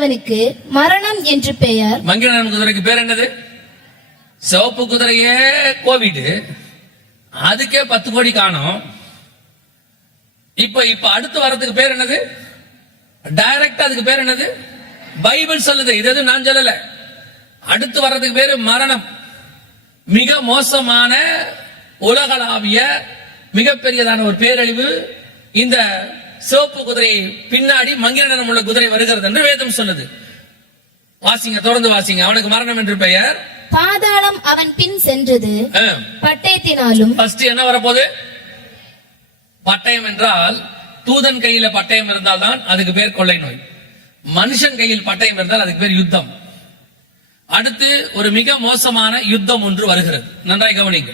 இருந்தவனுக்கு மரணம் என்று பெயர். மங்கிரன் குதிரைக்கு பேர் என்னது? சிவப்பு குதிரையே கோவிட். அதுக்கே பத்து கோடி காணும். இப்ப இப்ப அடுத்து வர்றதுக்கு பேர் என்னது? டைரக்ட் அதுக்கு பேர் என்னது? பைபிள் சொல்லுது. இது எதுவும் நான் சொல்லல. அடுத்து வர்றதுக்கு பேரு மரணம். மிக மோசமான உலகளாவிய மிகப்பெரியதான ஒரு பேரழிவு. இந்த சிவப்பு குதிரை பின்னாடி மங்கிரனம் உள்ள குதிரை வருகிறது என்று வேதம் சொல்லுது. வாசிங்க தொடர்ந்து வாசிங்க. அவனுக்கு மரணம் என்று பெயர்? பாதாளம் அவன் பின் சென்றது. பட்டயத்தினாலும். ஃபர்ஸ்ட் என்ன வரப்போகுது? பட்டயம் என்றால் தூதன் கையில பட்டயம் இருந்தால்தான் அதுக்கு பேர் கொள்ளை நோய். மனுஷன் கையில் பட்டயம் இருந்தால் அதுக்கு பேர் யுத்தம். அடுத்து ஒரு மிக மோசமான யுத்தம் ஒன்று வருகிறது. நன்றாய் கவனிங்க.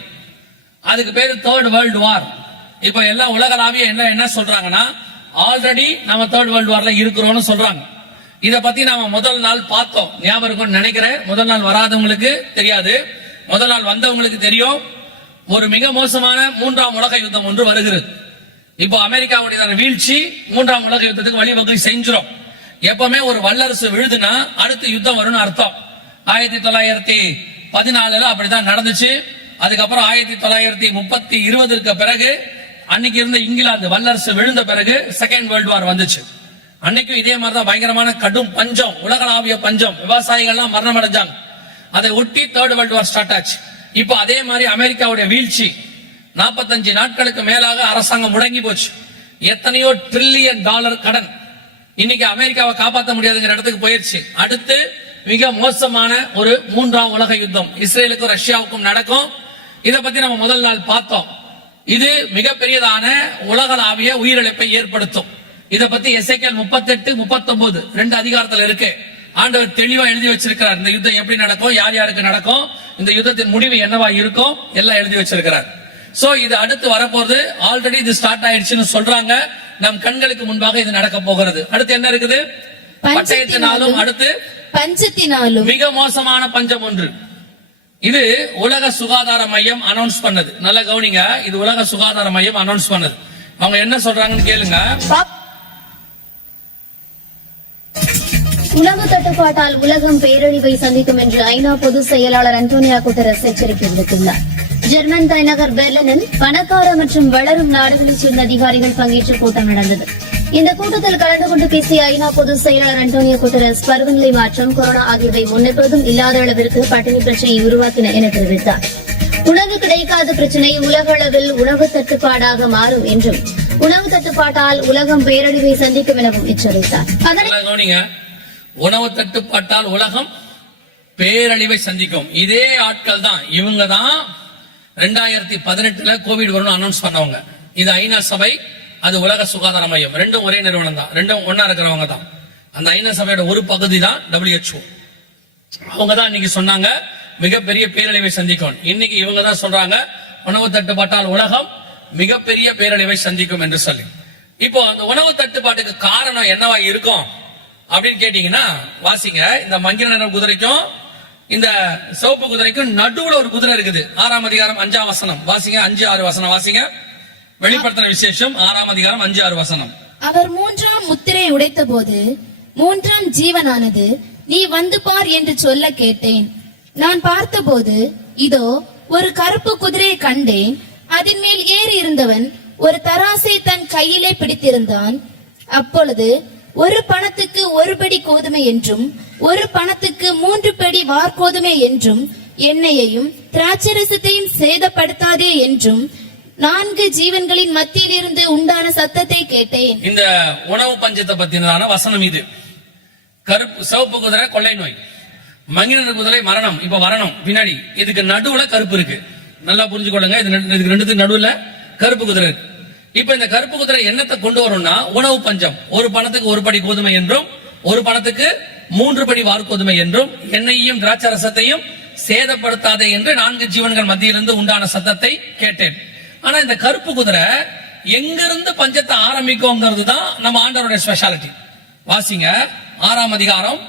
அதுக்கு பேரு தேர்ட் வேர்ல்டு வார் இப்ப எல்லாம் உலகளாவிய என்ன என்ன சொல்றாங்கன்னா ஆல்ரெடி நம்ம தேர்ட் வேர்ல்டு வார்ல இருக்கிறோம்னு சொல்றாங்க. இத பத்தி நாம முதல் நாள் பார்த்தோம். ஞாபகம் நினைக்கிறேன். முதல் நாள் வராதவங்களுக்கு தெரியாது. முதல் நாள் வந்தவங்களுக்கு தெரியும். ஒரு மிக மோசமான மூன்றாம் உலக யுத்தம் ஒன்று வருகிறது. இப்போ அமெரிக்காவுடைய வீழ்ச்சி மூன்றாம் உலக யுத்தத்துக்கு வழிவகை செஞ்சிடும் எப்பவுமே ஒரு வல்லரசு விழுதுன்னா அடுத்து யுத்தம் வரும்னு அர்த்தம். ஆயிரத்தி தொள்ளாயிரத்தி பதினாலுல அப்படிதான் நடந்துச்சு. அதுக்கப்புறம் ஆயிரத்தி தொள்ளாயிரத்தி முப்பத்தி இருபதுக்கு பிறகு அன்னைக்கு இருந்த இங்கிலாந்து வல்லரசு விழுந்த பிறகு செகண்ட் வேர்ல்டு வார் வந்துச்சு. அன்னைக்கும் இதே மாதிரிதான் பயங்கரமான கடும் பஞ்சம் உலகளாவிய பஞ்சம் விவசாயிகள்லாம் மரணம் அடைஞ்சாங்க அதை ஒட்டி தேர்ட் வேர்ல்டு வார் ஸ்டார்ட் ஆச்சு. இப்போ அதே மாதிரி அமெரிக்காவுடைய வீழ்ச்சி நாற்பத்தஞ்சு நாட்களுக்கு மேலாக அரசாங்கம் முடங்கி போச்சு. எத்தனையோ ட்ரில்லியன் டாலர் கடன். இன்னைக்கு அமெரிக்காவை காப்பாற்ற முடியாதுங்கிற இடத்துக்கு போயிருச்சு. அடுத்து மிக மோசமான ஒரு மூன்றாம் உலக யுத்தம். இஸ்ரேலுக்கும் ரஷ்யாவுக்கும் நடக்கும். இதை பத்தி நம்ம முதல் நாள் பார்த்தோம். இது மிகப்பெரியதான உலகளாவிய உயிரிழப்பை ஏற்படுத்தும். இத பத்தி எஸ்ஐகேல் முப்பத்தெட்டு முப்பத்தொன்பது ரெண்டு அதிகாரத்துல இருக்கு. ஆண்டவர் தெளிவா எழுதி வச்சிருக்கிறார். இந்த யுத்தம் எப்படி நடக்கும்? யார் யாருக்கு நடக்கும்? இந்த யுத்தத்தின் முடிவு என்னவா இருக்கும்? எல்லாம் எழுதி வச்சிருக்கிறார். சோ இது அடுத்து வரப்போறது ஆல்ரெடி இது ஸ்டார்ட் ஆயிடுச்சுன்னு சொல்றாங்க. நம் கண்களுக்கு முன்பாக இது நடக்க போகிறது. அடுத்து என்ன இருக்குது? பட்டயத்தினாலும் அடுத்து பஞ்சத்தினாலும் மிக மோசமான பஞ்சம் ஒன்று. இது உலக சுகாதார மையம் அனௌன்ஸ் பண்ணது. நல்ல கவனிங்க இது உலக சுகாதார மையம் அனௌன்ஸ் பண்ணது. அவங்க என்ன சொல்றாங்கன்னு கேளுங்க. உணவு தட்டுப்பாட்டால் உலகம் பேரழிவை சந்திக்கும் என்று ஐநா பொதுச் செயலாளர் அந்தோனியா குட்டரஸ் எச்சரிக்கை விடுத்துள்ளார் ஜெர்மன் தலைநகர் பெர்லினில் பணக்கார மற்றும் வளரும் நாடுகளைச் சேர்ந்த அதிகாரிகள் பங்கேற்ற கூட்டம் நடந்தது. இந்த கூட்டத்தில் கலந்து கொண்டு பேசிய ஐநா பொதுச் செயலாளர் அன்டோனியா குட்டரஸ் பருவநிலை மாற்றம் கொரோனா ஆகியவை முன்னெப்போதும் இல்லாத அளவிற்கு பட்டினி பிரச்சனையை உருவாக்கின என தெரிவித்தார். உணவு கிடைக்காத பிரச்சினை உலக அளவில் உணவு தட்டுப்பாடாக மாறும் என்றும் உணவு தட்டுப்பாட்டால் உலகம் பேரழிவை சந்திக்கும் எனவும் எச்சரித்தார். உணவு தட்டுப்பாட்டால் உலகம் பேரழிவை சந்திக்கும். இதே ஆட்கள் தான் இவங்க தான் ரெண்டாயிரத்தி பதினெட்டுல கோவிட் வரும்னு அனௌன்ஸ் பண்ணவங்க. இது ஐநா சபை அது உலக சுகாதார மையம். ரெண்டும் ஒரே நிறுவனம் தான். ரெண்டும் ஒன்னா இருக்கிறவங்க தான். அந்த ஐநா சபையோட ஒரு பகுதி தான் டபிள்யூஹெச்ஓ அவங்க தான் இன்னைக்கு சொன்னாங்க மிகப்பெரிய பேரழிவை சந்திக்கும். இன்னைக்கு இவங்க தான் சொல்றாங்க உணவு தட்டுப்பாட்டால் உலகம் மிகப்பெரிய பேரழிவை சந்திக்கும் என்று சொல்லி. இப்போ அந்த உணவு தட்டுப்பாட்டுக்கு காரணம் என்னவா இருக்கும்? அப்படின்னு கேட்டீங்கன்னா வாசிங்க இந்த மங்கிர நிற குதிரைக்கும் இந்த சிவப்பு குதிரைக்கும் நடுவுல ஒரு குதிரை இருக்குது. ஆறாம் அதிகாரம் அஞ்சாம் வசனம். வாசிங்க அஞ்சு ஆறு வசனம். வாசிங்க. வெளிப்படுத்தின விசேஷம் ஆறாம் அதிகாரம் அஞ்சு ஆறு வசனம். அவர் மூன்றாம் முத்திரை உடைத்தபோது மூன்றாம் ஜீவனானது நீ வந்து பார் என்று சொல்ல கேட்டேன். நான் பார்த்தபோது இதோ ஒரு கருப்பு குதிரையை கண்டேன். அதன் மேல் ஏறி இருந்தவன் ஒரு தராசை தன் கையிலே பிடித்திருந்தான். அப்பொழுது ஒரு பணத்துக்கு ஒரு படி கோதுமை என்றும் ஒரு பணத்துக்கு மூன்று படி வார்கோதுமை என்றும் எண்ணெயையும் திராட்சரசத்தையும் சேதப்படுத்தாதே என்றும் நான்கு ஜீவன்களின் மத்தியிலிருந்து உண்டான சத்தத்தை கேட்டேன். இந்த உணவு பஞ்சத்தை பத்தினதான வசனம் இது. கருப்பு சிவப்பு குதிரை கொள்ளை நோய். மங்கின குதிரை மரணம். இப்ப வரணும். பின்னாடி. இதுக்கு நடுவுல கருப்பு இருக்கு. நல்லா புரிஞ்சுக்கொள்ளுங்க. இது இதுக்கு ரெண்டுத்துக்கு நடுவுல கருப்பு குதிரை இருக்கு. இப்ப இந்த கருப்பு குதிரை என்னத்தை கொண்டு வரும்னா உணவு பஞ்சம். ஒரு பணத்துக்கு ஒரு படி கோதுமை என்றும் ஒரு பணத்துக்கு மூன்று படி வார்கோதுமை என்றும் எண்ணெயையும் திராட்சை ரசத்தையும் சேதப்படுத்தாதே என்று நான்கு ஜீவன்கள் மத்தியிலிருந்து உண்டான சத்தத்தை கேட்டேன். ஆனா இந்த கருப்பு குதிரை எங்கிருந்து பஞ்சத்தை ஆரம்பிக்கும்ங்கிறது தான் நம்ம ஆண்டவருடைய ஸ்பெஷாலிட்டி வாசிங்க. ஆறாம் அதிகாரம்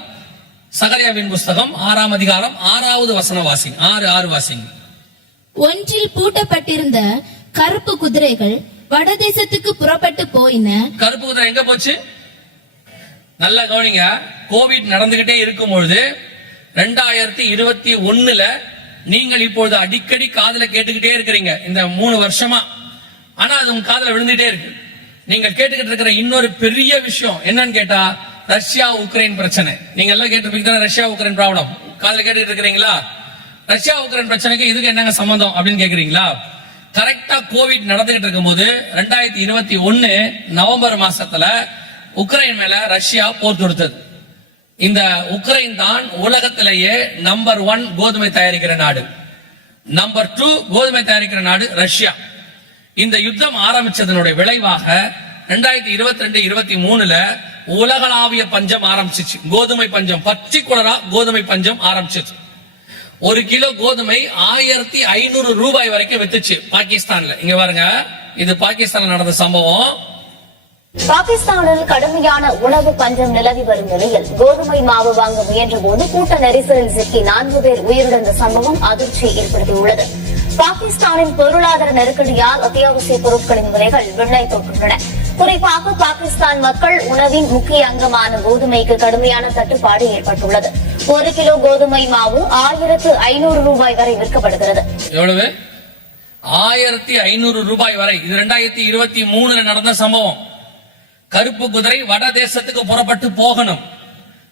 சகரியாவின் புஸ்தகம் ஆறாம் அதிகாரம் ஆறாவது வசனம் வாசிங்க ஆறு ஆறு வாசிங்க. ஒன்றில் பூட்டப்பட்டிருந்த கருப்பு குதிரைகள் வடதேசத்துக்கு புறப்பட்டு போயின. கருப்பு குதிரை எங்க போச்சு? நல்லா கவனிங்க. கோவிட் நடந்துகிட்டே இருக்கும் பொழுது ரெண்டாயிரத்தி இருபத்தி ஒண்ணுல நீங்கள் இப்பொழுது அடிக்கடி காதல கேட்டுக்கிட்டே இருக்கிறீங்க இந்த மூணு வருஷமா. ஆனா அது உங்க காதல விழுந்துட்டே இருக்கு. நீங்கள் கேட்டுக்கிட்டு இருக்கிற இன்னொரு பெரிய விஷயம் என்னன்னு கேட்டா ரஷ்யா உக்ரைன் பிரச்சனை. நீங்க எல்லாம் கேட்டிருப்பீங்க தானே, ரஷ்யா உக்ரைன் ப்ராப்ளம் காதல கேட்டுக்கிட்டு இருக்கிறீங்களா? ரஷ்யா உக்ரைன் பிரச்சனைக்கு இதுக்கு என்னங்க சம்பந்தம் அப்படின்னு கேக்குறீங்களா? கரெக்டா கோவிட் நடந்துகிட்டு இருக்கும்போது ரெண்டாயிரத்தி இருபத்தி ஒன்னு நவம்பர் மாசத்துல உக்ரைன் மேல ரஷ்யா போர் தொடுத்தது. இந்த உக்ரைன் தான் உலகத்திலேயே நம்பர் ஒன் கோதுமை தயாரிக்கிற நாடு. நம்பர் டூ கோதுமை தயாரிக்கிற நாடு ரஷ்யா. இந்த யுத்தம் ஆரம்பிச்சதனுடைய விளைவாக ரெண்டாயிரத்தி இருபத்தி ரெண்டு இருபத்தி மூணுல உலகளாவிய பஞ்சம் ஆரம்பிச்சிச்சு. கோதுமை பஞ்சம் பர்டிகுலரா கோதுமை பஞ்சம் ஆரம்பிச்சிச்சு. ஒரு கிலோ கோதுமை ஆயிரத்தி ஐநூறு ரூபாய் வரைக்கும் வித்துச்சு பாகிஸ்தான்ல. இங்க பாருங்க இது பாகிஸ்தான்ல நடந்த சம்பவம். பாகிஸ்தானில் கடுமையான உணவு பஞ்சம் நிலவி வரும் நிலையில் கோதுமை மாவு வாங்க முயன்றபோது கூட்ட நெரிசலில் சிக்கி நான்கு பேர் உயிரிழந்த சம்பவம் அதிர்ச்சியை ஏற்படுத்தியுள்ளது. பாகிஸ்தானின் பொருளாதார நெருக்கடியால் அத்தியாவசிய பொருட்களின் விலைகள் விண்ணை தொட்டுள்ளன குறிப்பாக பாகிஸ்தான் மக்கள் உணவின் முக்கிய அங்கமான கோதுமைக்கு கடுமையான தட்டுப்பாடு ஏற்பட்டுள்ளது. ஒரு கிலோ கோதுமை மாவு ஆயிரத்து ஐநூறு ரூபாய் வரை விற்கப்படுகிறது. எவ்வளவு? ஆயிரத்தி ஐநூறு ரூபாய் வரை. இது இரண்டாயிரத்தி இருபத்தி மூணுல நடந்த சம்பவம். கருப்பு குதிரை வட தேசத்துக்கு புறப்பட்டு போகணும்.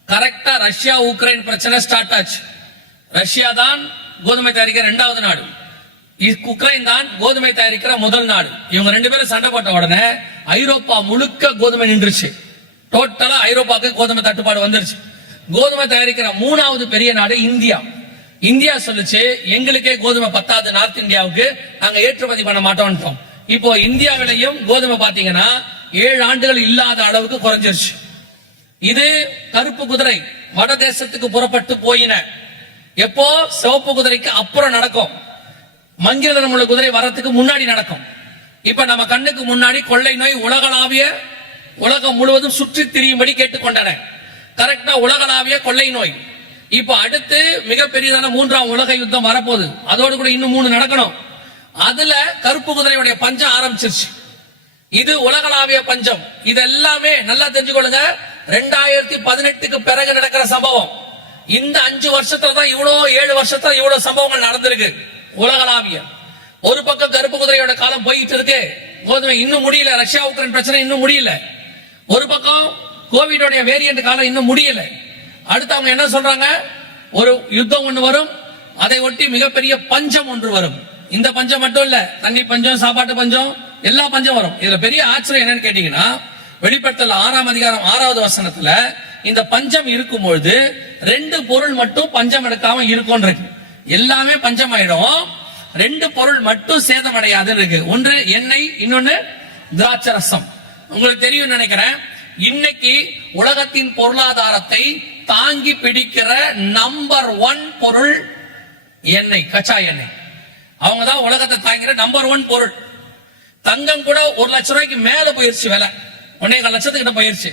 கரெக்டா ரஷ்யா உக்ரைன் பிரச்சனை ஸ்டார்ட் ஆச்சு. ரஷ்யா தான் கோதுமை தயாரிக்கிற இரண்டாவது நாடு. உக்ரைன் தான் கோதுமை தயாரிக்கிற முதல் நாடு. இவங்க ரெண்டு பேரும் சண்டை போட்ட உடனே ஐரோப்பா முழுக்க கோதுமை நின்றுச்சு. டோட்டலா ஐரோப்பாவுக்கு கோதுமை தட்டுப்பாடு வந்துருச்சு. கோதுமை தயாரிக்கிற மூணாவது பெரிய நாடு இந்தியா. இந்தியா சொல்லுச்சு எங்களுக்கே கோதுமை பத்தாவது நார்த் இந்தியாவுக்கு நாங்க ஏற்றுமதி பண்ண மாட்டோம்ட்டோம் இப்போ இந்தியாவிலையும் கோதுமை பாத்தீங்கன்னா ஏழு ஆண்டுகள் இல்லாத அளவுக்கு குறைஞ்சிருச்சு. இது கருப்பு குதிரை வட தேசத்துக்கு புறப்பட்டு போயின. எப்போ? சிவப்பு குதிரைக்கு அப்புறம் நடக்கும். மஞ்சள் உள்ள குதிரை வரத்துக்கு முன்னாடி நடக்கும். இப்ப நம்ம கண்ணுக்கு முன்னாடி கொள்ளை நோய் உலகளாவிய உலகம் முழுவதும் சுற்றி திரியும்படி கேட்டுக்கொண்டன. கரெக்டா உலகளாவிய கொள்ளை நோய். இப்ப அடுத்து மிகப்பெரியதான மூன்றாம் உலக யுத்தம் வரப்போகுது. அதோடு கூட இன்னும் மூணு நடக்கணும். அதுல கருப்பு குதிரையுடைய பஞ்சம் ஆரம்பிச்சிருச்சு. இது உலகளாவிய பஞ்சம். இது எல்லாமே நல்லா தெரிஞ்சுக்கொள்ளுங்க. ரெண்டாயிரத்தி பதினெட்டுக்கு பிறகு நடக்கிற சம்பவம். இந்த அஞ்சு வருஷத்துல தான் இவ்வளவு ஏழு வருஷத்துல இவ்வளவு சம்பவங்கள் நடந்திருக்கு. உலகளாவிய. ஒரு பக்கம் கருப்பு குதிரையோட காலம் போயிட்டு இருக்கு. கோதுமை இன்னும் முடியல. ரஷ்யா உக்ரைன் பிரச்சனை இன்னும் முடியல. ஒரு பக்கம் கோவிடோடைய வேரியன்ட் காலம் இன்னும் முடியல. அடுத்து அவங்க என்ன சொல்றாங்க? ஒரு யுத்தம் ஒன்று வரும். அதை ஒட்டி மிகப்பெரிய பஞ்சம் ஒன்று வரும். இந்த பஞ்சம் மட்டும் இல்ல தண்ணி பஞ்சம் சாப்பாட்டு பஞ்சம் எல்லா பஞ்சம் வரும். இதுல பெரிய ஆச்சரியம் என்னன்னு கேட்டீங்கன்னா வெளிப்படுத்தல் ஆறாம் அதிகாரம் ஆறாவது வசனத்துல இந்த பஞ்சம் இருக்கும் பொழுது ரெண்டு பொருள் மட்டும் பஞ்சம் எடுக்காம இருக்கும் இருக்கு. எல்லாமே பஞ்சம் ஆயிடும் ரெண்டு பொருள் மட்டும் சேதம் அடையாதுன்னு இருக்கு. ஒன்று எண்ணெய் இன்னொன்னு திராட்சை ரசம் உங்களுக்கு தெரியும் நினைக்கிறேன் இன்னைக்கு உலகத்தின் பொருளாதாரத்தை தாங்கி பிடிக்கிற நம்பர் ஒன் பொருள் எண்ணெய் கச்சா எண்ணெய். அவங்க தான் உலகத்தை தாங்கிற நம்பர் ஒன் பொருள். தங்கம் கூட ஒரு லட்சம் ரூபாய்க்கு மேல போயிருச்சு விலை. ஒன்னே கால் லட்சத்துக்கிட்ட போயிருச்சு.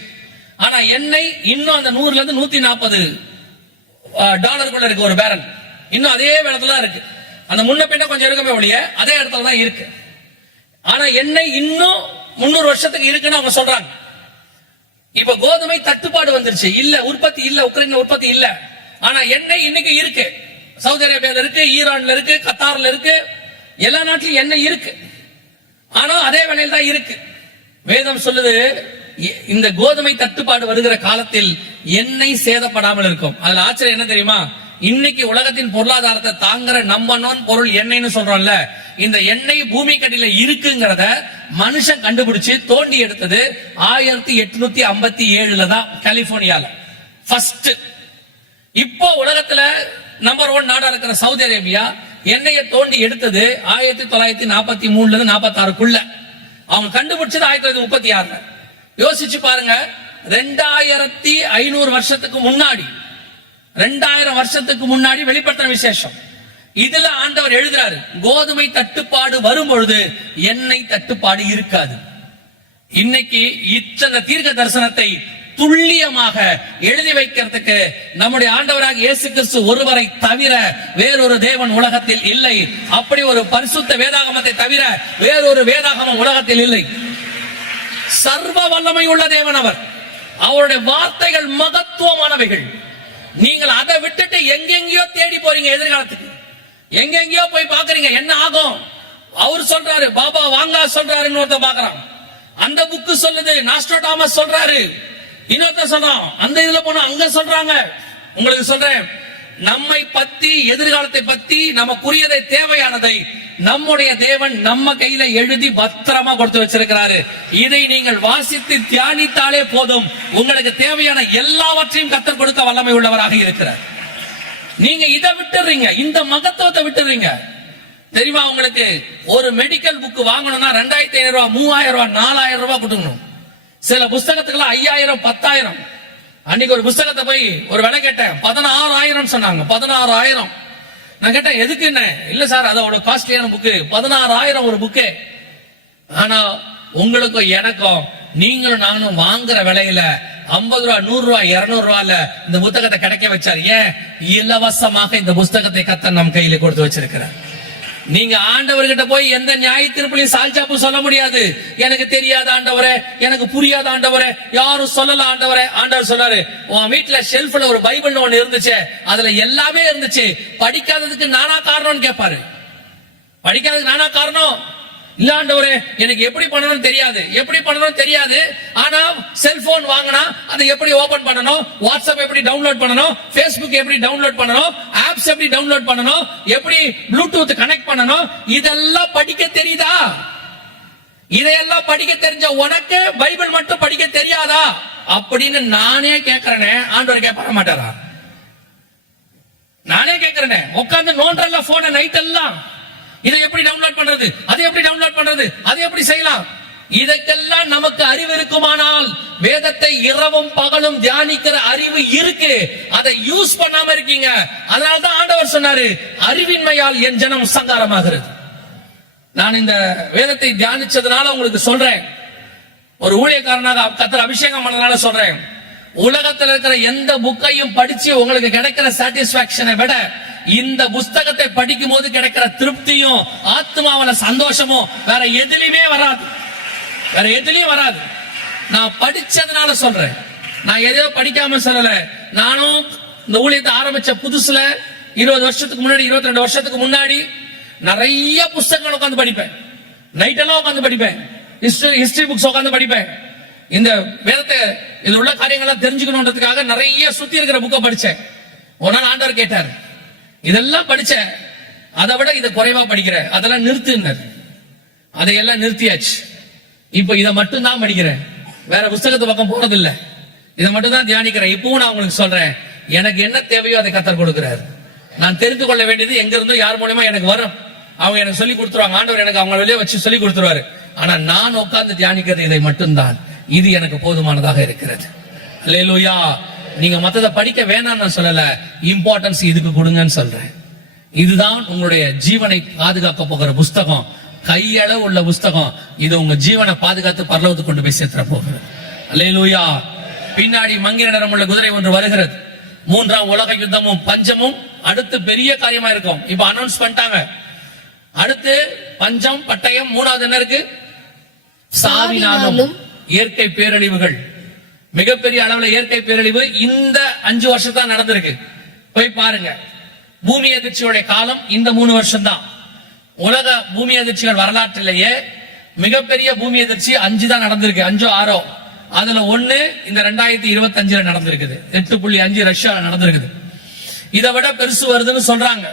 ஆனா எண்ணெய் இன்னும் அந்த நூறுல இருந்து நூத்தி நாற்பது டாலருக்குள்ள இருக்கு ஒரு பேரன் இன்னும் அதே இடத்துல தான் இருக்கு. அந்த முன்ன பின்ன கொஞ்சம் இருக்கமே ஒழிய அதே இடத்துல தான் இருக்கு. ஆனா எண்ணெய் இன்னும் முன்னூறு வருஷத்துக்கு இருக்குன்னு அவங்க சொல்றாங்க. இப்ப கோதுமை தட்டுப்பாடு வந்துருச்சு. இல்ல உற்பத்தி இல்ல உக்ரைன் உற்பத்தி இல்ல. ஆனா எண்ணெய் இன்னைக்கு இருக்கு. சவுதி அரேபியால இருக்கு ஈரான்ல இருக்கு கத்தார்ல இருக்கு. எல்லா நாட்டிலும் எண்ணெய் இருக்கு? ஆனா அதே வேலையில் தான் இருக்கு. வேதம் சொல்லுது இந்த கோதுமை தட்டுப்பாடு வருகிற காலத்தில் எண்ணெய் சேதப்படாமல் இருக்கும். அதுல ஆச்சரியம் என்ன தெரியுமா? இன்னைக்கு உலகத்தின் பொருளாதாரத்தை தாங்குற நம்பணும் பொருள் எண்ணெய்னு சொல்றோம்ல. இந்த எண்ணெய் பூமி கடியில இருக்குங்கிறத மனுஷன் கண்டுபிடிச்சு தோண்டி எடுத்தது ஆயிரத்தி எட்நூத்தி ஐம்பத்தி ஏழுல தான் கலிபோர்னியால. ஃபர்ஸ்ட் இப்போ உலகத்துல நம்பர் ஒன் நாடா இருக்கிற சவுதி அரேபியா எண்ணெயை தோண்டி எடுத்தது ஆயிரத்தி தொள்ளாயிரத்தி நாற்பத்தி மூணுல இருந்து நாற்பத்தி ஆறுக்குள்ள அவங்க கண்டுபிடிச்சது ஆயிரத்தி தொள்ளாயிரத்தி முப்பத்தி ஆறுல. யோசிச்சு பாருங்க ரெண்டாயிரத்தி ஐநூறு வருஷத்துக்கு முன்னாடி ரெண்டாயிரம் வருஷத்துக்கு முன்னாடி வெளிப்படுத்தின விசேஷம். இதுல ஆண்டவர் எழுதுறாரு கோதுமை தட்டுப்பாடு வரும் பொழுது எண்ணெய் தட்டுப்பாடு இருக்காது. இன்னைக்கு இத்தனை தீர்க்க தரிசனத்தை துல்லியமாக எழுதி வைக்கிறதுக்கு நம்முடைய ஆண்டவராக இயேசு கிறிஸ்து ஒருவரை தவிர வேறொரு தேவன் உலகத்தில் இல்லை. அப்படி ஒரு பரிசுத்த வேதாகமத்தை தவிர வேறொரு வேதாகமம் உலகத்தில் இல்லை. சர்வ வல்லமை உள்ள தேவன் அவர். அவருடைய வார்த்தைகள் மகத்துவமானவைகள். நீங்கள் அதை விட்டுட்டு எங்கெங்கயோ தேடி போறீங்க எதிர்காலத்துக்கு. எங்கெங்கயோ போய் பாக்குறீங்க என்ன ஆகும்? அவர் சொல்றாரு பாபா வாங்கா சொல்றாருன்னு ஒருத்த பாக்குறான் அந்த புக்கு சொல்லுது நாஸ்ட்ரோடாமஸ் சொல்றாரு இன்னொருத்த சொல்றான் அந்த இதுல போனா அங்க சொல்றாங்க. உங்களுக்கு சொல்றேன் நம்மை பத்தி எதிர்காலத்தை பத்தி நமக்குரியதை தேவையானதை நம்முடைய தேவன் நம்ம கையில எழுதி பத்திரமா கொடுத்து வச்சிருக்கிறாரு. இதை நீங்கள் வாசித்து தியானித்தாலே போதும். உங்களுக்கு தேவையான எல்லாவற்றையும் கத்தர் கொடுக்க வல்லமை உள்ளவராக இருக்கிறார். நீங்க இதை விட்டுறீங்க இந்த மகத்துவத்தை விட்டுறீங்க. தெரியுமா உங்களுக்கு? ஒரு மெடிக்கல் புக் வாங்கணும்னா ரெண்டாயிரத்தி ஐநூறு ரூபாய் மூவாயிரம் ரூபாய் நாலாயிரம் ரூபாய் கொடுக்கணும். சில புஸ்தகத்துக்குலாம் ஐயாயிரம் பத்தாயிரம். அன்னைக்கு ஒரு புஸ்தகத்தை போய் ஒரு விலை கேட்டேன். பதினாறாயிரம் சொன்னாங்க. பதினாறாயிரம். நான் கேட்டேன் எதுக்கு என்ன? இல்ல சார் அதோட காஸ்ட்லியான புக்கு பதினாறாயிரம் ஒரு புக்கு ஆனா உங்களுக்கும் எனக்கும் நீங்களும் நானும் வாங்குற விலையில ஐம்பது ரூபா நூறு ரூபாய் இருநூறு ரூபாயில இந்த புத்தகத்தை கிடைக்க வச்சார். ஏன்? இலவசமாக இந்த புஸ்தகத்தை கத்த நம் கையில கொடுத்து வச்சிருக்கிறார். நீங்க ஆண்டவர்கிட்ட போய் எந்த நியாய திருப்பலியும் சால்ஜாப்பு சொல்ல முடியாது. எனக்கு தெரியாத ஆண்டவரே எனக்கு புரியாத ஆண்டவரே யாரும் சொல்லல ஆண்டவரே ஆண்டவர் சொன்னாரு உன் வீட்டுல ஷெல்ஃப்ல ஒரு பைபிள் ஒண்ணு இருந்துச்சு அதுல எல்லாமே இருந்துச்சு படிக்காததுக்கு நானா காரணம்னு கேட்பாரு படிக்காததுக்கு நானா காரணம்? இல்லாண்டவரே எனக்கு எப்படி பண்ணணும் தெரியாது. எப்படி பண்ணணும் தெரியாது. ஆனா செல்போன் வாங்கினா அதை எப்படி ஓபன் பண்ணணும்? வாட்ஸ்அப் எப்படி டவுன்லோட் பண்ணணும்? ஃபேஸ்புக் எப்படி டவுன்லோட் பண்ணணும்? ஆப்ஸ் எப்படி டவுன்லோட் பண்ணணும்? எப்படி ப்ளூடூத் கனெக்ட் பண்ணணும்? இதெல்லாம் படிக்க தெரியுதா? இதையெல்லாம் படிக்க தெரிஞ்ச உனக்கு பைபிள் மட்டும் படிக்க தெரியாதா? அப்படின்னு நானே கேக்குறேனே. ஆண்டவர் கேட்க மாட்டாரா? நானே கேக்குறேனே. உட்காந்து நோண்டல்ல போன நைட் எல்லாம். இதை எப்படி டவுன்லோட் பண்றது? அதை எப்படி டவுன்லோட் பண்றது? அதை எப்படி செய்யலாம்? இதற்கெல்லாம் நமக்கு அறிவு இருக்குமானால் வேதத்தை இரவும் பகலும் தியானிக்கிற அறிவு இருக்கு. அதை யூஸ் பண்ணாம இருக்கீங்க. அதனால்தான் ஆண்டவர் சொன்னாரு அறிவின்மையால் என் ஜனம் சங்காரமாகிறது. நான் இந்த வேதத்தை தியானிச்சதுனால உங்களுக்கு சொல்றேன். ஒரு ஊழியக்காரனாக கத்தர் அபிஷேகம் பண்ணதுனால சொல்றேன். உலகத்துல இருக்கிற எந்த புக்கையும் படிச்சு உங்களுக்கு கிடைக்கிற சாட்டிஸ்பாக்சனை விட இந்த புஸ்தகத்தை படிக்கும் போது கிடைக்கிற திருப்தியும் ஆத்மாவில சந்தோஷமும் வேற எதுலயுமே வராது. வேற எதுலயும் வராது. நான் படிச்சதுனால சொல்றேன். நான் எதையோ படிக்காம சொல்லல. நானும் இந்த ஊழியத்தை ஆரம்பிச்ச புதுசுல இருபது வருஷத்துக்கு முன்னாடி இருபத்தி ரெண்டு வருஷத்துக்கு முன்னாடி நிறைய புஸ்தகங்கள் உட்காந்து படிப்பேன். நைட் எல்லாம் உட்காந்து படிப்பேன். ஹிஸ்டரி ஹிஸ்டரி புக்ஸ் உட்காந்து படிப்பேன். இந்த வேதத்தை இது உள்ள காரியங்கள்லாம் தெரிஞ்சுக்கணுன்றதுக்காக நிறைய சுத்தி இருக்கிற புக்கை படிச்சேன். ஒரு நாள் ஆண்டவர் கேட்டார் இதெல்லாம் படிச்ச அதை விட இதை குறைவா படிக்கிற அதெல்லாம் நிறுத்துனர். அதையெல்லாம் நிறுத்தியாச்சு. இப்ப இதை மட்டும் தான் படிக்கிறேன். வேற புஸ்தகத்து பக்கம் போறது இல்ல இதை மட்டும் தான் தியானிக்கிறேன். இப்பவும் நான் உங்களுக்கு சொல்றேன். எனக்கு என்ன தேவையோ அதை கத்தர் கொடுக்கிறார். நான் தெரிந்து கொள்ள வேண்டியது எங்க இருந்தோ யார் மூலியமா எனக்கு வரும். அவங்க எனக்கு சொல்லி கொடுத்துருவாங்க. ஆண்டவர் எனக்கு அவங்க வெளியே வச்சு சொல்லி கொடுத்துருவாரு. ஆனா நான் உட்கார்ந்து தியானிக்கிறது இதை மட்டும்தான். இது எனக்கு போதுமானதாக இருக்கிறது. லேலுயா நீங்க மத்தத படிக்க வேணாம்னு நான் சொல்லல. இம்பார்ட்டன்ஸ் இதுக்கு கொடுங்கன்னு சொல்றேன். இதுதான் உங்களுடைய ஜீவனை பாதுகாக்க போகிற புஸ்தகம். கையளவு உள்ள புஸ்தகம். இது உங்க ஜீவனை பாதுகாத்து பரலவத்துக்கு கொண்டு போய் சேர்த்துற போகிறது. அல்லேலூயா. பின்னாடி மங்கிர நிறம் உள்ள குதிரை ஒன்று வருகிறது. மூன்றாம் உலக யுத்தமும் பஞ்சமும் அடுத்து பெரிய காரியமா இருக்கும். இப்ப அனௌன்ஸ் பண்ணிட்டாங்க. அடுத்து பஞ்சம் பட்டயம் மூணாவது என்ன இருக்கு? சாவினாலும் சாவினாலும் இயற்கை பேரழிவுகள். மிகப்பெரிய அளவுல இயற்கை பேரழிவு இந்த அஞ்சு வருஷம் தான் நடந்திருக்கு. போய் பாருங்க. பூமி அதிர்ச்சியோடைய காலம் இந்த மூணு வருஷம் தான் உலக பூமி அதிர்ச்சிகள் வரலாற்றிலேயே மிகப்பெரிய பூமி அதிர்ச்சி அஞ்சு தான் நடந்திருக்கு. அஞ்சோ ஆறோ. அதுல ஒண்ணு இந்த ரெண்டாயிரத்தி இருபத்தி அஞ்சுல நடந்திருக்குது. எட்டு புள்ளி அஞ்சு ரஷ்யால நடந்திருக்குது. இதை விட பெருசு வருதுன்னு சொல்றாங்க.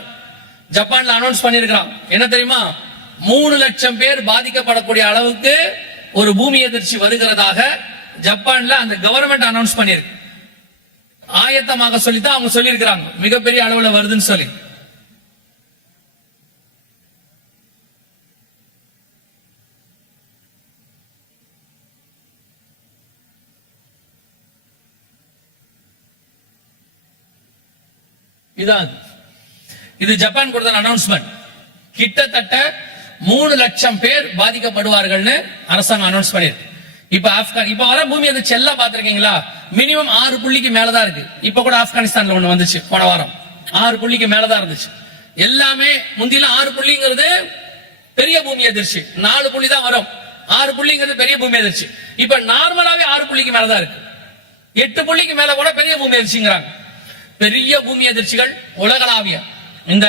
ஜப்பான்ல அனௌன்ஸ் பண்ணிருக்கிறான் என்ன தெரியுமா? மூணு லட்சம் பேர் பாதிக்கப்படக்கூடிய அளவுக்கு ஒரு பூமி எதிர்ச்சி வருகிறதாக ஜப்பான்ல அந்த கவர்மெண்ட் அனௌன்ஸ் பண்ணிருக்கு ஆயத்தமாக சொல்லித்தான் அவங்க சொல்லியிருக்கிறாங்க. மிகப்பெரிய அளவுல வருதுன்னு சொல்லி. இதான். இது ஜப்பான் கொடுத்த அனௌன்ஸ்மெண்ட் கிட்டத்தட்ட மூணு லட்சம் பேர் பாதிக்கப்படுவார்கள்னு அரசாங்கம் அனௌன்ஸ் பண்ணிருக்கு இப்ப ஆப்கான் இப்ப வர பூமி அது செல்லா பாத்திருக்கீங்களா மினிமம் ஆறு புள்ளிக்கு மேலதான் இருக்கு. இப்ப கூட ஆப்கானிஸ்தான்ல ஒண்ணு வந்துச்சு போன வாரம். ஆறு புள்ளிக்கு மேலதான் இருந்துச்சு. எல்லாமே முந்தில ஆறு புள்ளிங்கிறது பெரிய பூமி எதிர்ச்சி. நாலு புள்ளி தான் வரும். ஆறு புள்ளிங்கிறது பெரிய பூமி எதிர்ச்சி. இப்ப நார்மலாவே ஆறு புள்ளிக்கு மேலதான் இருக்கு. எட்டு புள்ளிக்கு மேல கூட பெரிய பூமி எதிர்ச்சிங்கிறாங்க. பெரிய பூமி எதிர்ச்சிகள் உலகளாவிய. இந்த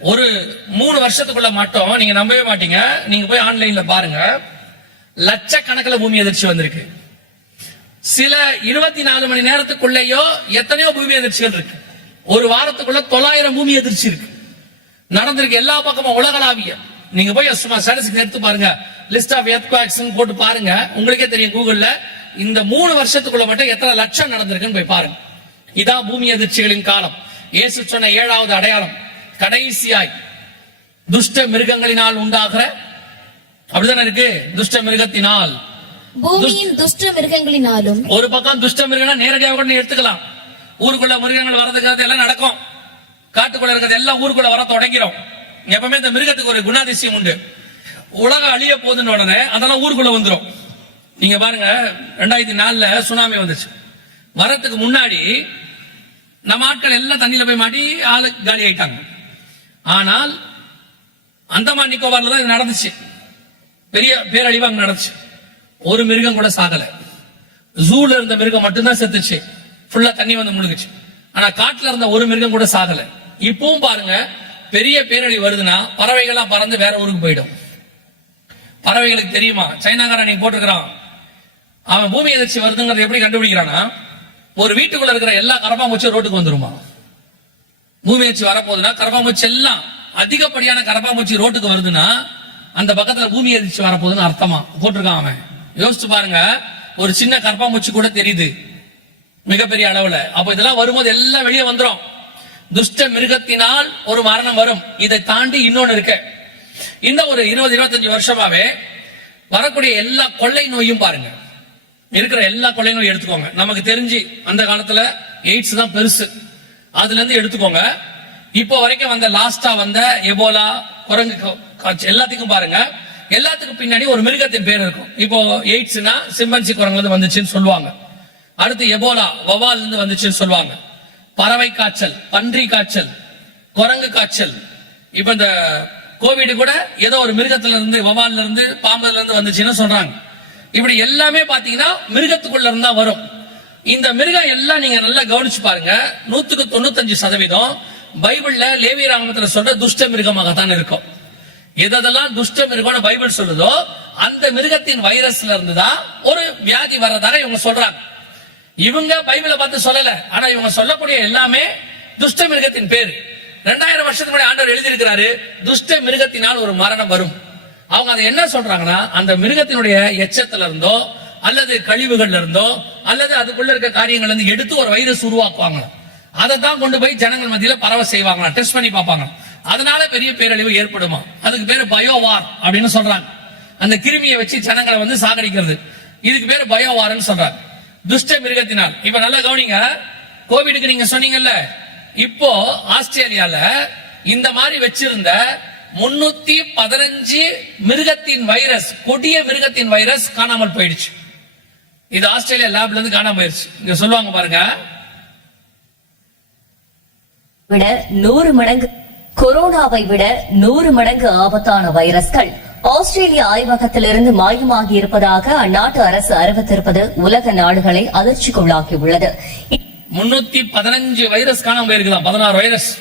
ஒரு மூணு வருஷத்துக்குள்ள மட்டும் நீங்க நம்பவே மாட்டீங்க. நீங்க போய் ஆன்லைன்ல பாருங்க. லட்சக்கணக்கில் பூமி அதிர்ச்சி வந்திருக்கு. சில இருபத்தி நாலு மணி நேரத்துக்குள்ளேயோ எத்தனையோ பூமி அதிர்ச்சிகள் இருக்கு. ஒரு வாரத்துக்குள்ள தொள்ளாயிரம் பூமி அதிர்ச்சி இருக்கு. நடந்திருக்கு எல்லா பக்கமும் உலகளாவிய. நீங்க போய் சும்மா ஸ்டாட்டிஸ்டிக் எடுத்து பாருங்க. லிஸ்ட் ஆஃப் எர்த்குவாக்ஸ் போட்டு பாருங்க. உங்களுக்கே தெரியும் கூகுள்ல இந்த மூணு வருஷத்துக்குள்ள மட்டும் எத்தனை லட்சம் நடந்திருக்குன்னு போய் பாருங்க. இதான் பூமி அதிர்ச்சிகளின் காலம். இயேசு சொன்ன ஏழாவது அடையாளம். கடைசியாய். துஷ்ட மிருகங்களினால் உண்டாகிற அப்படிதானே இருக்கு? துஷ்ட மிருகத்தினால். பூமியின் துஷ்ட மிருகங்களினாலும் ஒரு பக்கம் துஷ்ட மிருகம்னா நேரடியாக கூட எடுத்துக்கலாம். ஊருக்குள்ள மிருகங்கள் வரதுக்கு எல்லாம் நடக்கும். காட்டுக்குள்ள இருக்கிறது எல்லாம் ஊருக்குள்ள வர தொடங்கிரும். எப்பவுமே இந்த மிருகத்துக்கு ஒரு குணாதிசயம் உண்டு. உலகம் அழிய போகுதுன்னு உடனே அதெல்லாம் ஊருக்குள்ள வந்துரும். நீங்க பாருங்க ரெண்டாயிரத்தி நாலுல சுனாமி வந்துச்சு. வரத்துக்கு முன்னாடி நம்ம ஆட்கள் எல்லாம் தண்ணியில போய் மாட்டி ஆளு காலி ஆயிட்டாங்க. ஆனால் அந்தமான் நிக்கோபார்ல தான் இது நடந்துச்சு. பெரிய பேரழிவு அங்க நடந்துச்சு. ஒரு மிருகம் கூட சாகல. ஜூல இருந்த மிருகம் மட்டும்தான் செத்துச்சு. ஃபுல்லா தண்ணி வந்து முழுகுச்சு. ஆனா காட்டுல இருந்த ஒரு மிருகம் கூட சாகல. இப்பவும் பாருங்க பெரிய பேரழிவு வருதுன்னா பறவைகள்லாம் பறந்து வேற ஊருக்கு போயிடும். பறவைகளுக்கு தெரியுமா? சைனாக்காரன் நீ போட்டிருக்கிறான். அவன் பூமி எதிர்ச்சி வருதுங்கிறத எப்படி கண்டுபிடிக்கிறானா ஒரு வீட்டுக்குள்ள இருக்கிற எல்லா கரப்பாம்பூச்சியும் ரோட்டுக்கு வந்துருமா? பூமி எதிர்ச்சி வரப்போகுதுன்னா கரப்பாம்பூச்சி எல்லாம் அதிகப்படியான கரப்பாம்பூச்சி ரோட்டுக்கு வருதுன்னா அந்த பக்கத்துல பூமி எதிர்ச்சி வரப்போகுதுன்னு அர்த்தமா? போட்டிருக்கான் அவன். யோசிச்சு பாருங்க. ஒரு சின்ன கரப்பாம்பூச்சி கூட தெரியுது. மிகப்பெரிய அளவுல. அப்ப இதெல்லாம் வரும்போது எல்லாம் வெளியே வந்துடும் துஷ்ட மிருகத்தினால் ஒரு மரணம் வரும். இதை தாண்டி இன்னொன்னு இருக்கு. இந்த ஒரு இருபது இருபத்தஞ்சு வருஷமாவே வரக்கூடிய எல்லா கொள்ளை நோயும் பாருங்க. இருக்கிற எல்லா கொள்ளை நோயும் எடுத்துக்கோங்க. நமக்கு தெரிஞ்சு அந்த காலத்துல எய்ட்ஸ் தான் பெருசு. அதுல இருந்து எடுத்துக்கோங்க. இப்போ வரைக்கும் வந்த லாஸ்டா வந்த எபோலா குரங்கு எல்லாத்துக்கும் பாருங்க. எல்லாத்துக்கும் பின்னாடி ஒரு மிருகத்தின் பேர் இருக்கும். இப்போ எய்ட்ஸ்னா சிம்பன்சி குரங்குல இருந்து வந்துச்சுன்னு சொல்லுவாங்க. அடுத்து எபோலா வவால் இருந்து வந்துச்சுன்னு சொல்லுவாங்க. பறவை காய்ச்சல் பன்றி காய்ச்சல் குரங்கு காய்ச்சல். இப்ப இந்த கோவிட் கூட ஏதோ ஒரு மிருகத்துல இருந்து வவால்ல இருந்து பாம்புல இருந்து வந்துச்சுன்னு சொல்றாங்க. இப்படி எல்லாமே பாத்தீங்கன்னா மிருகத்துக்குள்ள இருந்தா வரும். இந்த மிருகம் எல்லாம் நீங்க நல்லா கவனிச்சு பாருங்க. நூத்துக்கு தொண்ணூத்தஞ்சு சதவீதம் பைபிள்ல லேவி ராமத்துல சொல்ற துஷ்ட மிருகமாகத்தான் இருக்கும். எதெல்லாம் துஷ்ட மிருகம்னு பைபிள் சொல்லுதோ அந்த மிருகத்தின் வைரஸ்ல இருந்து தான் ஒரு வியாதி வர்றதாக இவங்க சொல்றாங்க. இவங்க பைபிளை பார்த்து சொல்லல. ஆனா இவங்க சொல்லக்கூடிய எல்லாமே துஷ்ட மிருகத்தின் பேர். ரெண்டாயிரம் வருஷத்துக்கு முன்னாடி ஆண்டவர் எழுதியிருக்கிறாரு துஷ்ட மிருகத்தினால் ஒரு மரணம் வரும். அவங்க அதை என்ன சொல்றாங்கன்னா அந்த மிருகத்தினுடைய எச்சத்துல இருந்தோ அல்லது கழிவுகள்ல இருந்தோ அல்லது அதுக்குள்ள இருக்க காரியங்கள்ல இருந்து எடுத்து ஒரு வைரஸ் உருவாக்குவாங்க அதை தான் கொண்டு போய் ஜனங்கள் மத்தியில பரவ செய்வாங்க டெஸ்ட் பண்ணி பார்ப்பாங்க அதனால பெரிய பேரழிவு ஏற்படுமா? அதுக்கு பேரு பயோவார் அப்படின்னு சொல்றாங்க. அந்த கிருமியை வச்சு ஜனங்களை வந்து சாகடிக்கிறது. இதுக்கு பேரு பயோவார்னு சொல்றாங்க. துஷ்ட மிருகத்தினால். இப்ப நல்லா கவனிங்க. கோவிடுக்கு நீங்க சொன்னீங்கல்ல. இப்போ ஆஸ்திரேலியால இந்த மாதிரி வச்சிருந்த முன்னூத்தி பதினஞ்சு மிருகத்தின் வைரஸ் கொடிய மிருகத்தின் வைரஸ் காணாமல் போயிடுச்சு. இது ஆஸ்திரேலியா லேப்ல இருந்து காணாம போயிடுச்சு இங்க சொல்லுவாங்க பாருங்க. விட நூறு மடங்கு கொரோனாவை விட நூறு மடங்கு ஆபத்தான வைரஸ்கள் ஆஸ்திரேலிய ஆய்வகத்திலிருந்து மாயமாகி இருப்பதாக அந்நாட்டு அரசு அறிவித்திருப்பது உலக நாடுகளை அதிர்ச்சிக்குள்ளாக்கியுள்ளது. முன்னூத்தி பதினஞ்சு வைரஸ் காணாம போயிருக்குதாம் பதினாறு வைரஸ்.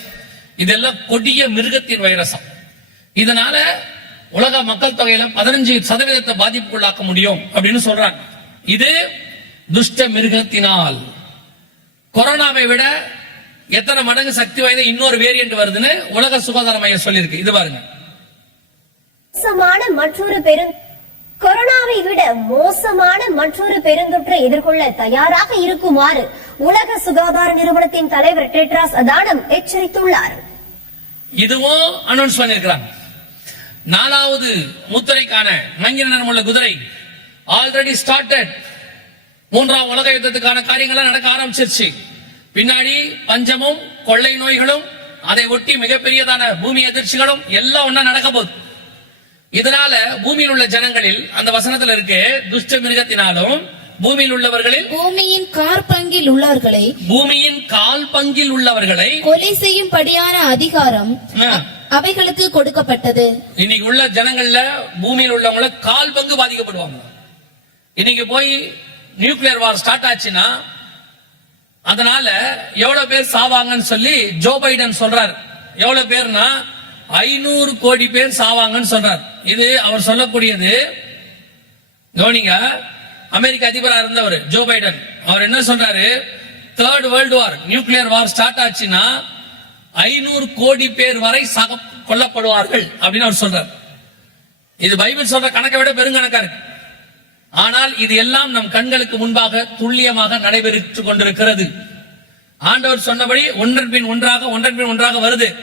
இதெல்லாம் கொடிய மிருகத்தின் வைரஸம் இதனால உலக மக்கள் தொகையில பதினஞ்சு சதவீதத்தை பாதிப்புக்குள்ளாக்க முடியும் அப்படின்னு சொல்றாங்க. இது துஷ்ட மிருகத்தினால். கொரோனாவை விட எத்தனை மடங்கு சக்தி வாய்ந்த இன்னொரு வேரியன்ட் வருதுன்னு உலக சுகாதார மையம் சொல்லியிருக்கு. இது பாருங்க. மோசமான மற்றொரு பெரு கொரோனாவை விட மோசமான மற்றொரு பெருந்தொற்றை எதிர்கொள்ள தயாராக இருக்குமாறு உலக சுகாதார நிறுவனத்தின் தலைவர் டெட்ராஸ் அதானம் எச்சரித்துள்ளார். இதுவும் அனௌன்ஸ் பண்ணிருக்கிறாங்க நாலாவது முத்திரைக்கான மங்கிர நிறமுள்ள குதிரை ஆல்ரெடி ஸ்டார்டட் மூன்றாம் உலக யுத்தத்துக்கான காரியங்கள்லாம் நடக்க ஆரம்பிச்சிருச்சு. பின்னாடி பஞ்சமும் கொள்ளை நோய்களும் அதை ஒட்டி மிகப்பெரியதான பூமி அதிர்ச்சிகளும் எல்லாம் ஒண்ணா நடக்க போகுது. இதனால பூமியில் உள்ள ஜனங்களில் அந்த வசனத்துல இருக்கு துஷ்ட மிருகத்தினாலும் பூமியில் உள்ளவர்களில் பூமியின் கார்பங்கில் உள்ளவர்களை பூமியின் கால் பங்கில் உள்ளவர்களை கொலை செய்யும்படியான அதிகாரம் ஆ. அவைகளுக்கு கொடுக்கப்பட்டது. இன்னைக்கு உள்ள ஜனங்கள்ல பூமியில் உள்ளவங்கள கால் பங்கு பாதிக்கப்படுவாங்க. இன்னைக்கு போய் நியூக்ளியர் வார் ஸ்டார்ட் ஆச்சுன்னா அதனால எவ்வளவு பேர் சாவாங்கன்னு சொல்லி ஜோ பைடன் சொல்றார். எவ்வளவு பேர்னா ஐநூறு கோடி பேர் சாவாங்கன்னு சொல்றார். இது அவர் சொல்லக்கூடியது கவனிங்க அமெரிக்க அதிபரா இருந்தவர் ஜோ பைடன். அவர் என்ன சொல்றாரு? Third world war nuclear war start ஆச்சுன்னா ஐநூறு கோடி பேர் வரை சக கொல்லப்படுவார்கள் அப்படின்னு அவர் சொல்றார். இது பைபிள் சொல்ற கணக்கை விட பெருங்கணக்கா இருக்கு. ஆனால் இது எல்லாம் நம் கண்களுக்கு முன்பாக துல்லியமாக நடைபெற்றுக் கொண்டிருக்கிறது. ஆண்டவர் சொன்னபடி ஒன்றன் பின் ஒன்றாக ஒன்றன் பின் ஒன்றாக வருது.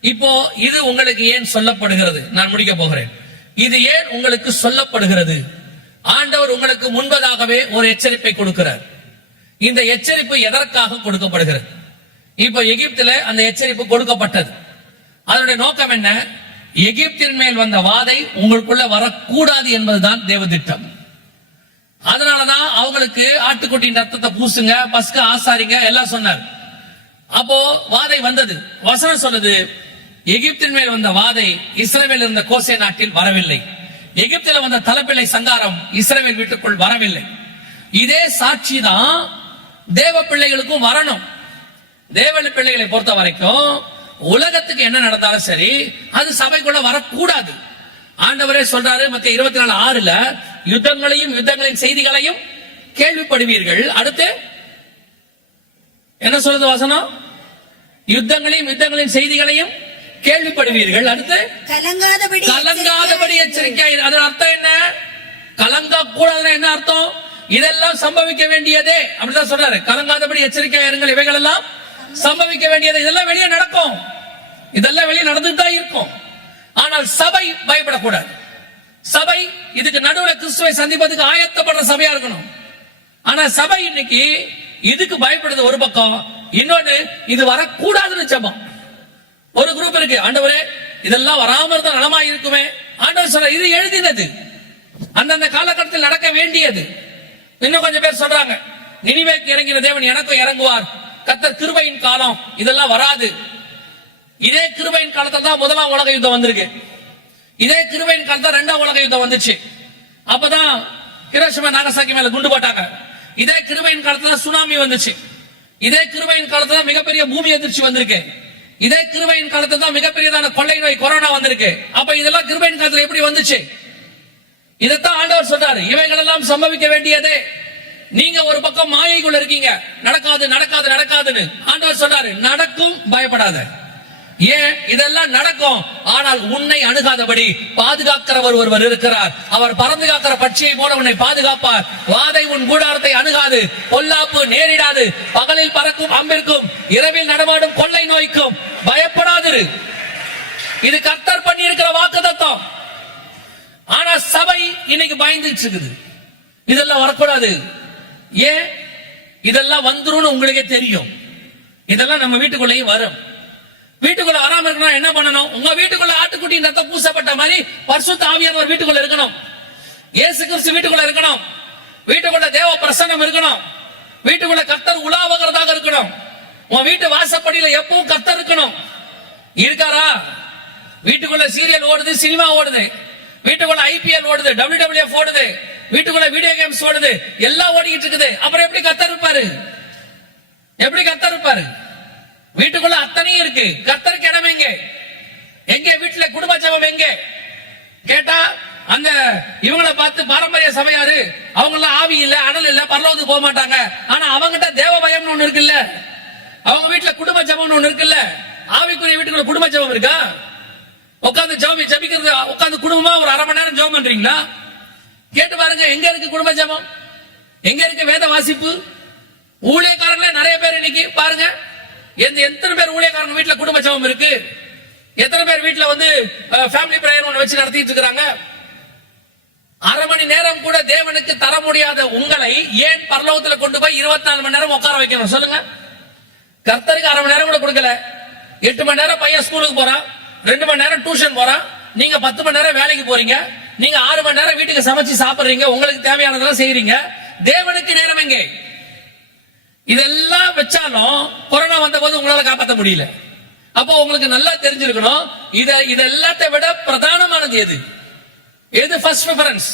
இப்போ இது உங்களுக்கு ஏன் சொல்லப்படுகிறது? நான் முடிக்க போகிறேன். இது ஏன் உங்களுக்கு சொல்லப்படுகிறது? ஆண்டவர் உங்களுக்கு முன்பதாகவே ஒரு எச்சரிப்பை கொடுக்கிறார். இந்த எச்சரிப்பு எதற்காக கொடுக்கப்படுகிறது? இப்போ எகிப்துல அந்த எச்சரிப்பு கொடுக்கப்பட்டது. அதனுடைய நோக்கம் என்ன? எகிப்தின் மேல் வந்த வாதை உங்களுக்குள்ள வரக்கூடாது என்பதுதான் தேவதிட்டம் அதனாலதான் அவங்களுக்கு ஆட்டுக்குட்டியின் ரத்தத்தை பூசுங்க பஸ்க ஆசாரிங்க எல்லாம் சொன்னார். அப்போ வாதை வந்தது. வசனம் சொன்னது எகிப்தின் மேல் வந்த வாதை இஸ்ரேவேல் இருந்த கோசே நாட்டில் வரவில்லை. எகிப்தில் வந்த தலைப்பிள்ளை சங்காரம் இஸ்ரேவேல் வீட்டுக்குள் வரவில்லை. இதே சாட்சி தான் தேவ பிள்ளைகளுக்கும் வரணும். தேவ பிள்ளைகளை பொறுத்த வரைக்கும் உலகத்துக்கு என்ன நடந்தாலும் சரி அது சபைக்குள்ள வரக்கூடாது. ஆண்டவரே சொல்றாரு மத்திய இருபத்தி நாலு ஆறுல யுத்தங்களையும் யுத்தங்களின் செய்திகளையும் கேள்விப்படுவீர்கள். அடுத்து என்ன சொல்றது வசனம்? யுத்தங்களையும் யுத்தங்களின் செய்திகளையும் கேள்விப்படுவீர்கள். அடுத்து கலங்காதபடி கலங்காதபடி எச்சரிக்கை. அதன் அர்த்தம் என்ன? கலங்க கூடாதுன்னா என்ன அர்த்தம்? இதெல்லாம் சம்பவிக்க வேண்டியதே. அப்படிதான் சொல்றாரு. கலங்காதபடி எச்சரிக்கை இருங்கள். இவைகள் எல்லாம் சம்பவிக்க வேண்டியது. இதெல்லாம் வெளியே நடக்கும். இதெல்லாம் வெளியே நடந்துட்டு தான் இருக்கும். ஆனால் சபை பயப்படக்கூடாது. சபை இதுக்கு நடுவில் கிறிஸ்துவை சந்திப்பதுக்கு ஆயத்தப்படுற சபையா இருக்கணும். ஆனா சபை இன்னைக்கு இதுக்கு பயப்படுறது ஒரு பக்கம் இன்னொன்னு இது வரக்கூடாதுன்னு ஜபம். ஒரு குரூப் இருக்கு ஆண்டவரே இதெல்லாம் வராம இருந்தா நலமா இருக்குமே. ஆண்டவர் சொல்ற இது எழுதினது. அந்தந்த காலகட்டத்தில் நடக்க வேண்டியது. இன்னும் கொஞ்சம் பேர் சொல்றாங்க நினைவேக்கு இறங்கின தேவன் எனக்கும் இறங்குவார். கத்தர் கிருபையின் காலம் இதெல்லாம் வராது. இதே கிருபையின் காலத்துல தான் முதலாம் உலக யுத்தம் வந்திருக்கு. இதே கிருபையின் காலத்துல ரெண்டாம் உலக யுத்தம் வந்துச்சு. அப்பதான் ஹிரோஷிமா நாகசாக்கி மேல குண்டு போட்டாங்க. இதே கிருபையின் காலத்துல சுனாமி வந்துச்சு. இதே கிருபையின் காலத்துல மிகப்பெரிய பூமி எதிர்ச்சி வந்திருக்கு. இதே கிருபையின் காலத்துல தான் மிகப்பெரியதான கொள்ளை நோய் கொரோனா வந்திருக்கு. அப்ப இதெல்லாம் கிருபையின் காலத்துல எப்படி வந்துச்சு? இதைத்தான் ஆண்டவர் சொல்றாரு. இவைகள் எல்லாம் சம்பவிக்க வேண்டியதே. நீங்க ஒரு பக்கம் மாயைக்குள்ள இருக்கீங்க. நடக்காது நடக்காது நடக்காதுன்னு ஆண்டவர் சொல்றாரு. நடக்கும் பயப்படாத. ஏன் இதெல்லாம் நடக்கும்? ஆனால் உன்னை அணுகாதபடி பாதுகாக்கிறவர் ஒருவர் இருக்கிறார். அவர் பறந்து காக்கிற பட்சியை போல உன்னை பாதுகாப்பார். வாதை உன் கூடாரத்தை அணுகாது. பொல்லாப்பு நேரிடாது. பகலில் பறக்கும் அம்பிற்கும் இரவில் நடமாடும் கொள்ளை நோய்க்கும் பயப்படாதிரு. இது கர்த்தர் பண்ணி இருக்கிற வாக்குத்தத்தம். ஆனா சபை இன்னைக்கு பயந்துட்டு இருக்குது இதெல்லாம் வரக்கூடாது. ஏன்? இதெல்லாம் வந்துரும்னு உங்களுக்கே தெரியும். இதெல்லாம் நம்ம வீட்டுக்குள்ளேயும் வரும். வீட்டுக்குள்ள வராம இருக்கணும் என்ன பண்ணணும்? உங்க வீட்டுக்குள்ள ஆட்டுக்குட்டி ரத்தம் பூசப்பட்ட மாதிரி பரிசுத்த ஆவியானவர் வீட்டுக்குள்ள இருக்கணும். இயேசு கிறிஸ்து வீட்டுக்குள்ள இருக்கணும். வீட்டுக்குள்ள தேவ பிரசன்னம் இருக்கணும். வீட்டுக்குள்ள கர்த்தர் உலாவுகிறதாக இருக்கணும். உன் வீட்டு வாசப்படியில எப்பவும் கர்த்தர் இருக்கணும். இருக்காரா? வீட்டுக்குள்ள சீரியல் ஓடுது சினிமா ஓடுது. வீட்டுக்குள்ள ஐபிஎல் ஓடுது டபிள்யூ ஓடுது. வீட்டுக்குள்ள வீடியோ கேம்ஸ் ஓடுது. எல்லாம் ஓடிக்கிட்டு இருக்குது. அப்புறம் எப்படி கத்தர் இருப்பாரு? எப்படி கத்தர் இருப்பாரு? வீட்டுக்குள்ள அத்தனையும் இருக்கு. கத்தருக்கு இடம் எங்க? எங்க? வீட்டுல குடும்ப ஜெபம் எங்க? கேட்டா அந்த இவங்கள பார்த்து பாரம்பரிய சபையாரு அவங்க எல்லாம் ஆவி இல்ல அனல் இல்ல பரலோகத்துக்கு போக மாட்டாங்க. ஆனா அவங்கிட்ட தேவ பயம்னு ஒண்ணு இருக்குல்ல? அவங்க வீட்டுல குடும்ப ஜபம்னு ஒண்ணு இருக்குல்ல? ஆவிக்குரிய வீட்டுக்குள்ள குடும்ப ஜபம் இருக்கா? உட்காந்து ஜெபம் ஜெபிக்கிறது உட்காந்து குடும்பமா ஒரு அரை மணி நேரம் ஜெபம் பண்றீங்களா கேட்டு பாருங்க எங்க இருக்கு குடும்ப ஜெபம்? எங்க இருக்கு வேத வாசிப்பு? ஊழியக்காரங்களே நிறைய பேர் இன்னைக்கு பாருங்க எந்த எத்தனை பேர் ஊழியக்காரங்க வீட்டுல குடும்ப ஜெபம் இருக்கு? எத்தனை பேர் வீட்டுல வந்து ஃபேமிலி பிரேயர் ஒன்று வச்சு நடத்திட்டு இருக்கிறாங்க அரை மணி நேரம் கூட தேவனுக்கு தர முடியாத உங்களை ஏன் பரலோகத்துல கொண்டு போய் இருபத்தி நாலு மணி நேரம் உட்கார வைக்கணும் சொல்லுங்க. கர்த்தருக்கு அரை மணி நேரம் கூட கொடுக்கல. எட்டு மணி நேரம் பையன் ஸ்கூலுக்கு போறான். ரெண்டு மணி நேரம் டியூஷன் போறான். நீங்க பத்து மணி நேரம் வேலைக்கு போறீங்க. நீங்க ஆறு மணி நேரம் வீட்டுக்கு சமைச்சு சாப்பிடுறீங்க. உங்களுக்கு தேவையானதெல்லாம் செய்யறீங்க தேவனுக்கு நேரம் எங்கே? இதெல்லாம் வச்சாலும் கொரோனா வந்த போது உங்களால காப்பாற்ற முடியல. அப்போ உங்களுக்கு நல்லா தெரிஞ்சிருக்கணும் இத இது எல்லாத்தை விட பிரதானமானது எது? எது ஃபர்ஸ்ட் ப்ரிஃபரன்ஸ்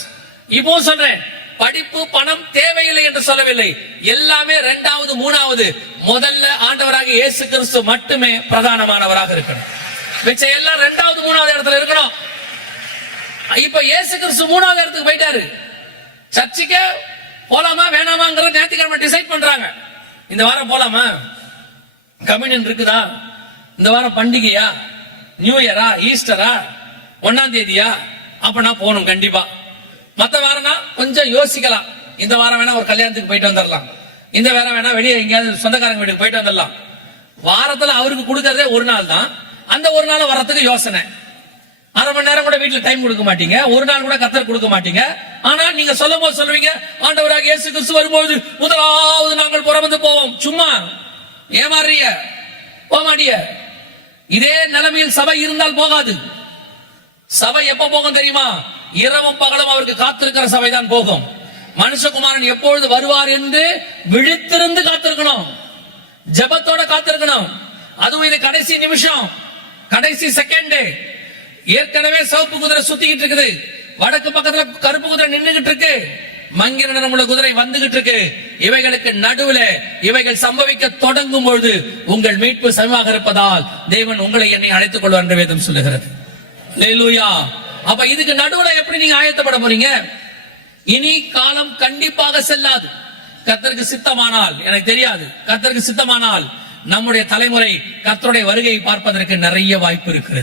இப்போ சொல்றேன் படிப்பு பணம் தேவையில்லை என்று சொல்லவில்லை. எல்லாமே ரெண்டாவது மூணாவது. முதல்ல ஆண்டவராக இயேசு கிறிஸ்து மட்டுமே பிரதானமானவராக இருக்கணும். மிச்சம் எல்லாம் ரெண்டாவது மூணாவது இடத்துல இருக்கணும். இப்ப இயேசு கிறிஸ்து மூணாவது இடத்துக்கு போயிட்டாரு. சர்ச்சுக்கு போலாமா வேணாமாங்கிறத ஞாயிற்றுக்கிழமை டிசைட் பண்றாங்க. இந்த வாரம் போலாமா? கம்யூனியன் இருக்குதா? இந்த வாரம் பண்டிகையா? நியூ இயரா ஈஸ்டரா ஒன்னாம் தேதியா? அப்ப நான் போகணும் கண்டிப்பா. மத்த வாரம்னா கொஞ்சம் யோசிக்கலாம். இந்த வாரம் வேணா ஒரு கல்யாணத்துக்கு போயிட்டு வந்துடலாம் இந்த வாரம் வேணா வெளியே எங்கேயாவது சொந்தக்காரங்க வீட்டுக்கு போயிட்டு வந்துடலாம் வாரத்துல அவருக்கு கொடுக்கறதே ஒரு நாள் தான் அந்த ஒரு நாள் வர்றதுக்கு யோசனை. அரை மணி நேரம் கூட வீட்டுல டைம் கொடுக்க மாட்டீங்க. ஒரு நாள் கூட கத்தர் கொடுக்க மாட்டீங்க. ஆனா நீங்க சொல்லும் போது சொல்லுவீங்க ஆண்டவராக இயேசு கிறிஸ்து வரும்போது முதலாவது நாங்கள் புறமந்து போவோம். சும்மா ஏமாறிய போமாட்டிய? இதே நிலைமையில் சபை இருந்தால் போகாது. சபை எப்ப போகும் தெரியுமா? இரவும் பகலும் அவருக்கு காத்திருக்கிற சபை தான் போகும். மனுஷகுமாரன் எப்பொழுது வருவார் என்று விழித்திருந்து காத்திருக்கணும். ஜெபத்தோட காத்திருக்கணும். அதுவும் இது கடைசி நிமிஷம். கடைசி செகண்ட் ஏற்கனவே சிவப்பு குதிரை சுத்திக்கிட்டு இருக்குது. வடக்கு பக்கத்துல கருப்பு குதிரை நின்னுகிட்டு இருக்கு. மங்கிர நிறமுள்ள குதிரை வந்துகிட்டு இருக்கு. இவைகளுக்கு நடுவுல இவைகள் சம்பவிக்க தொடங்கும் பொழுது உங்கள் மீட்பு சமமாக இருப்பதால் தேவன் உங்களை என்னை அழைத்துக் கொள்வார் என்று வேதம் சொல்லுகிறது. அப்ப இதுக்கு நடுவுல எப்படி நீங்க ஆயத்தப்பட போறீங்க? இனி காலம் கண்டிப்பாக செல்லாது. கத்தருக்கு சித்தமானால் எனக்கு தெரியாது. கத்தருக்கு சித்தமானால் நம்முடைய தலைமுறை கத்தருடைய வருகையை பார்ப்பதற்கு நிறைய வாய்ப்பு இருக்கிறது.